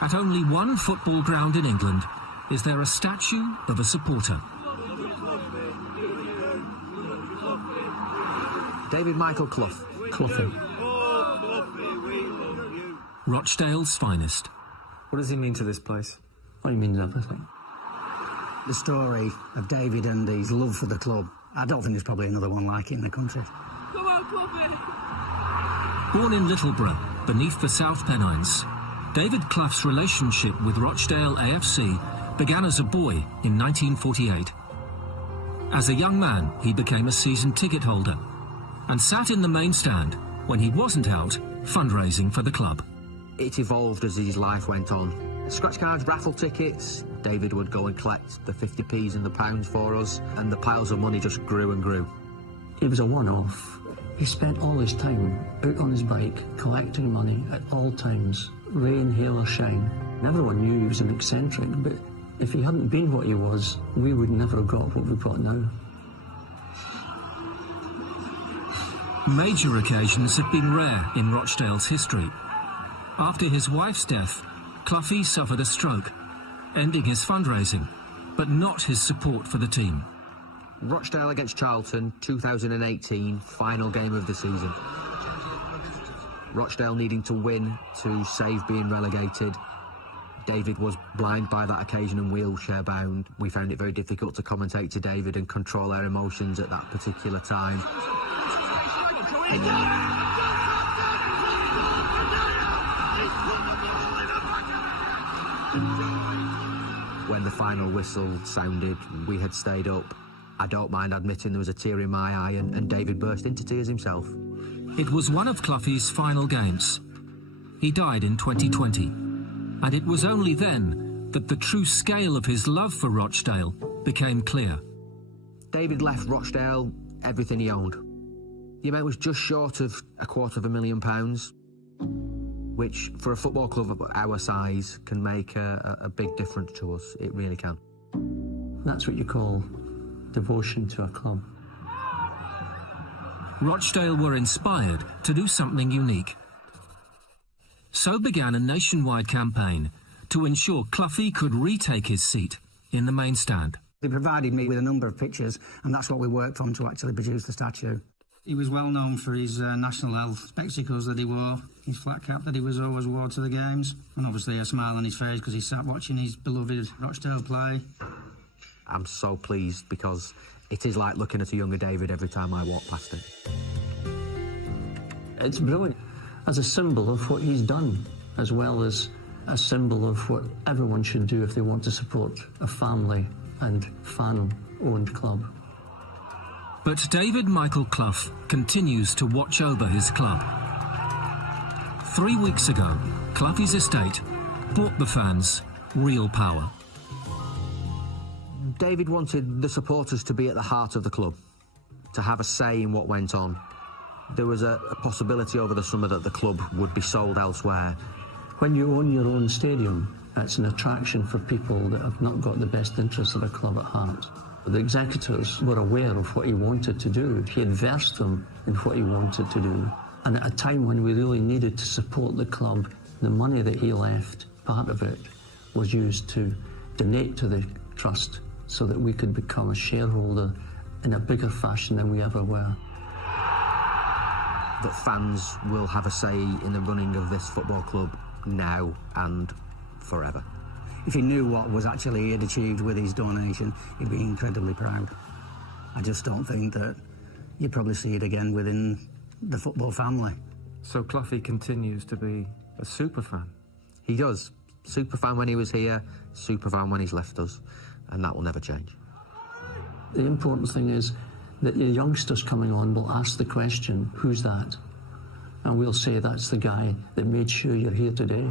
At only one football ground in England is there a statue of a supporter. David Michael Clough. Clough. Rochdale's finest. What does he mean to this place? Well, he means everything. The story of David and his love for the club, I don't think there's probably another one like it in the country. Come on, Cloughy! Born in Littleborough, beneath the South Pennines, David Clough's relationship with Rochdale AFC began as a boy in 1948. As a young man, he became a season ticket holder and sat in the main stand when he wasn't out fundraising for the club. It evolved as his life went on. Scratch cards, raffle tickets. David would go and collect the 50p's and the pounds for us, and the piles of money just grew and grew. He was a one-off. He spent all his time out on his bike, collecting money at all times, rain, hail or shine. And everyone knew he was an eccentric, but if he hadn't been what he was, we would never have got what we've got now. Major occasions have been rare in Rochdale's history. After his wife's death, Clough suffered a stroke, ending his fundraising, but not his support for the team. Rochdale against Charlton, 2018, final game of the season. Rochdale needing to win to save being relegated. David was blind by that occasion and wheelchair bound. We found it very difficult to commentate to David and control our emotions at that particular time. When the final whistle sounded, we had stayed up. I don't mind admitting there was a tear in my eye, and David burst into tears himself. It was one of Clough's final games. He died in 2020, and it was only then that the true scale of his love for Rochdale became clear. David left Rochdale everything he owned. The amount was just short of £250,000, which for a football club of our size can make a big difference to us. It really can. That's what you call devotion to a club. Rochdale were inspired to do something unique. So began a nationwide campaign to ensure Clough could retake his seat in the main stand. They provided me with a number of pictures, and that's what we worked on to actually produce the statue. He was well known for his national health spectacles that he wore, his flat cap that he always wore to the games, and obviously a smile on his face because he sat watching his beloved Rochdale play. I'm so pleased because it is like looking at a younger David every time I walk past it. It's brilliant as a symbol of what he's done, as well as a symbol of what everyone should do if they want to support a family and fan-owned club. But David Michael Clough continues to watch over his club. 3 weeks ago, Clough's estate brought the fans real power. David wanted the supporters to be at the heart of the club, to have a say in what went on. There was a possibility over the summer that the club would be sold elsewhere. When you own your own stadium, it's an attraction for people that have not got the best interests of a club at heart. The executors were aware of what he wanted to do. He had versed them in what he wanted to do. And at a time when we really needed to support the club, the money that he left, part of it, was used to donate to the trust so that we could become a shareholder in a bigger fashion than we ever were. That fans will have a say in the running of this football club now and forever. If he knew what was actually he had achieved with his donation, he'd be incredibly proud. I just don't think that you'd probably see it again within the football family. So Clough continues to be a super fan? He does. Super fan when he was here, super fan when he's left us, and that will never change. The important thing is that the youngsters coming on will ask the question, who's that? And we'll say that's the guy that made sure you're here today.